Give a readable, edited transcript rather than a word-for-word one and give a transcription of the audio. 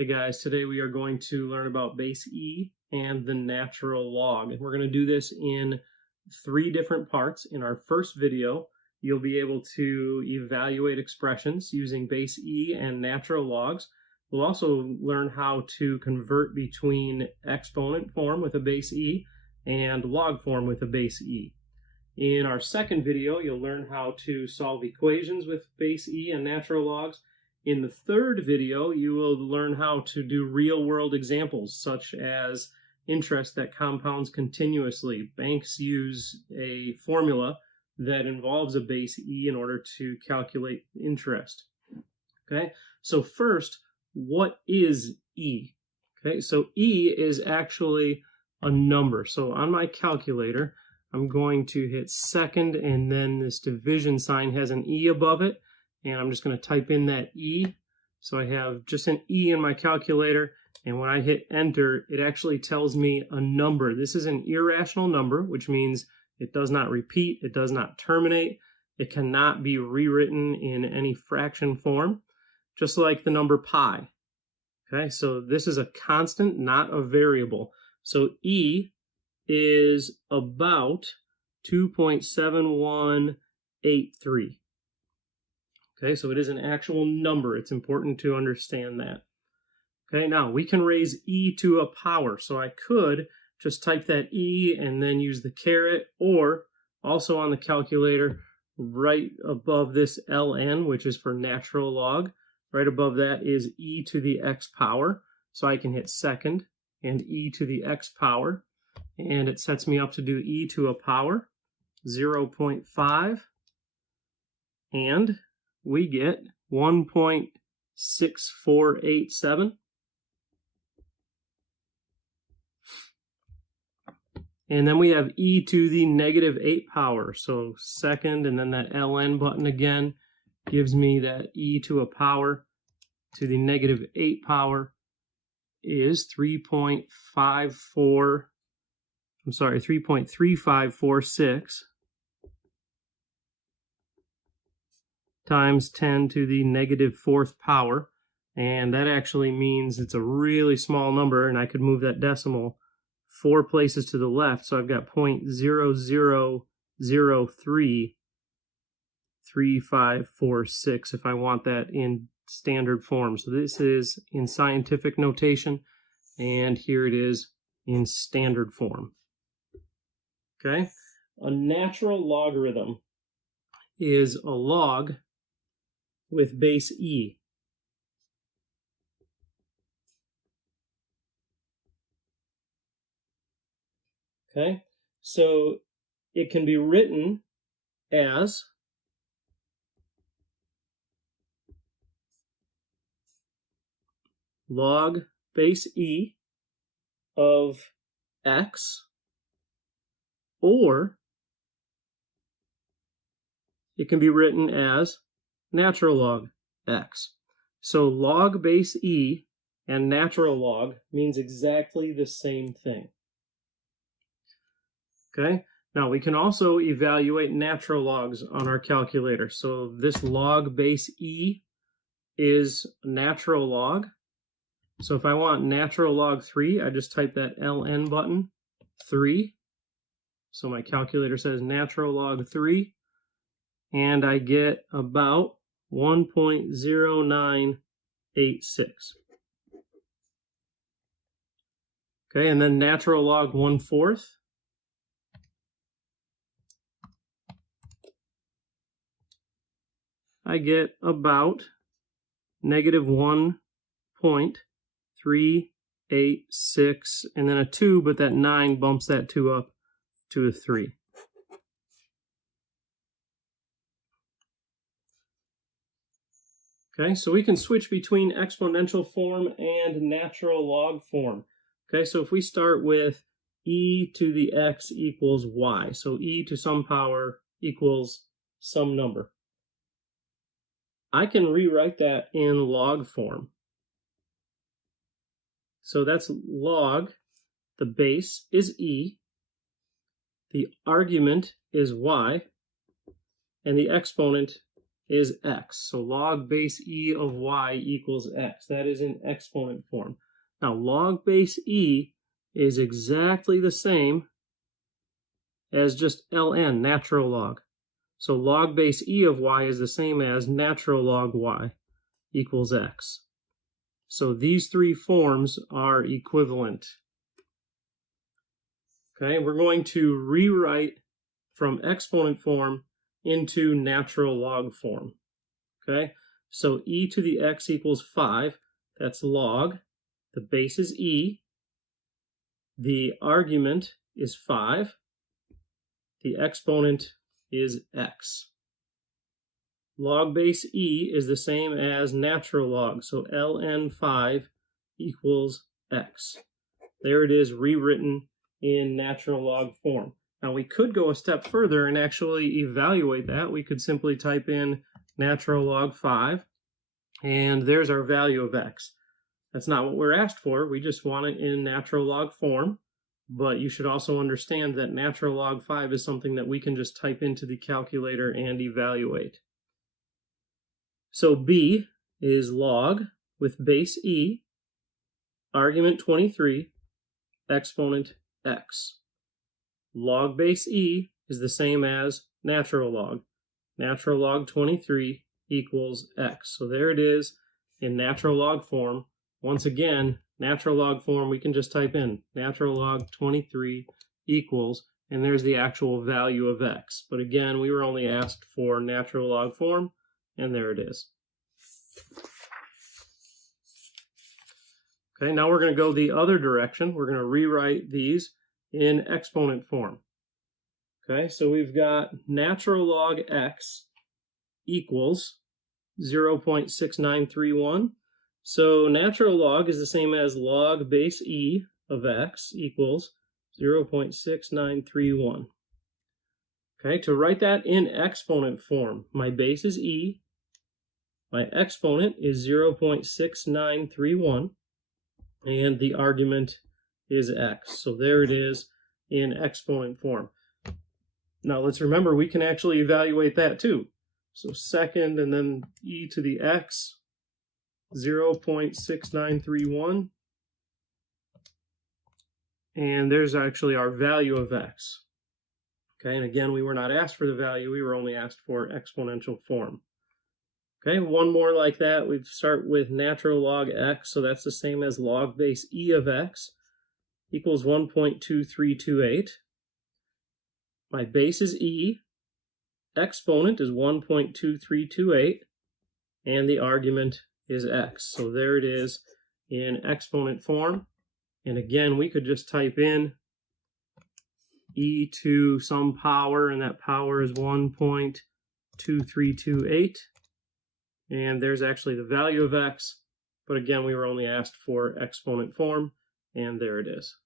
Hey guys, today we are going to learn about base E and the natural log. And we're going to do this in 3 different parts. In our first video, you'll be able to evaluate expressions using base E and natural logs. We'll also learn how to convert between exponent form with a base E and log form with a base E. In our second video, you'll learn how to solve equations with base E and natural logs. In the third video, you will learn how to do real-world examples, such as interest that compounds continuously. Banks use a formula that involves a base E in order to calculate interest. Okay, so first, what is E? Okay, so E is actually a number. So on my calculator, I'm going to hit second, and then this division sign has an E above it. And I'm just going to type in that E. So I have just an E in my calculator, and when I hit enter, it actually tells me a number. This is an irrational number, which means it does not repeat, it does not terminate, it cannot be rewritten in any fraction form, just like the number pi. Okay, so this is a constant, not a variable. So E is about 2.7183. Okay, so it is an actual number. It's important to understand that. Okay, now we can raise E to a power. So I could just type that E and then use the caret, or also on the calculator, right above this ln, which is for natural log, right above that is E to the x power. So I can hit second and E to the x power, and it sets me up to do E to a power, 0.5, and we get 1.6487. And then we have E to the negative 8 power. So second, and then that ln button again gives me that E to a power to the negative 8 power is 3.3546 times 10 to the negative 4th power, and that actually means it's a really small number, and I could move that decimal 4 places to the left, so I've got 0.00033546 if I want that in standard form. So this is in scientific notation, and here it is in standard form. Okay, a natural logarithm is a log with base E. Okay, so it can be written as log base E of x, or it can be written as natural log x. So log base E and natural log means exactly the same thing. Okay, now we can also evaluate natural logs on our calculator. So this log base E is natural log. So if I want natural log 3, I just type that ln button, 3. So my calculator says natural log 3, and I get about 1.0986. Okay, and then natural log 1/4. I get about negative 1.386, and then a 2, but that 9 bumps that 2 up to a 3. Okay, so we can switch between exponential form and natural log form. Okay, so if we start with E to the x equals y, so E to some power equals some number, I can rewrite that in log form. So that's log, the base is E, the argument is y, and the exponent is x. So log base e of y equals x. That is in exponent form. Now log base e is exactly the same as just ln, natural log. So log base e of y is the same as natural log y equals x. So these three forms are equivalent. Okay, we're going to rewrite from exponent form into natural log form. Okay, so e to the x equals 5. That's log. The base is e. The argument is 5. The exponent is x. Log base e is the same as natural log, so ln 5 equals x. There it is, rewritten in natural log form. Now we could go a step further and actually evaluate that. We could simply type in natural log 5, and there's our value of x. That's not what we're asked for. We just want it in natural log form. But you should also understand that natural log 5 is something that we can just type into the calculator and evaluate. So b is log with base e, argument 23, exponent x. Log base e is the same as natural log. Natural log 23 equals x. So there it is in natural log form. Once again, natural log form, we can just type in natural log 23 equals, and there's the actual value of x. But again, we were only asked for natural log form, and there it is. Okay, now we're going to go the other direction. We're going to rewrite these in exponent form. Okay, so we've got natural log x equals 0.6931. So natural log is the same as log base e of x equals 0.6931. Okay, to write that in exponent form, my base is e, my exponent is 0.6931, and the argument is x. So there it is in exponent form. Now let's remember we can actually evaluate that too. So second and then e to the x, 0.6931. And there's actually our value of x. Okay, and again, we were not asked for the value, we were only asked for exponential form. Okay, one more like that. We start with natural log x, so that's the same as log base e of x equals 1.2328. My base is e, exponent is 1.2328, and the argument is x. So there it is in exponent form. And again, we could just type in e to some power, and that power is 1.2328. And there's actually the value of x. But again, we were only asked for exponent form, and there it is.